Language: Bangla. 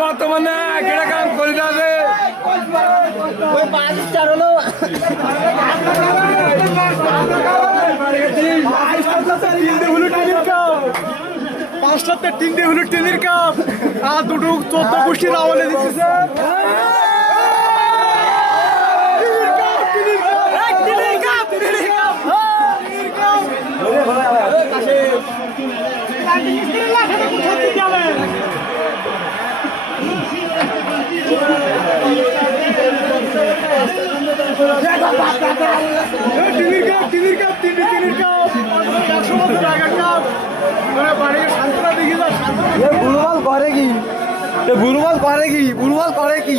বর্তমানে কেটা কাম করে যাবে পাঁচটাতে তিনটে হলো টেনের কাপ আর দুটো 14 গোষ্ঠীর আওয়ালে দিচ্ছে বুড়ো বল করে কি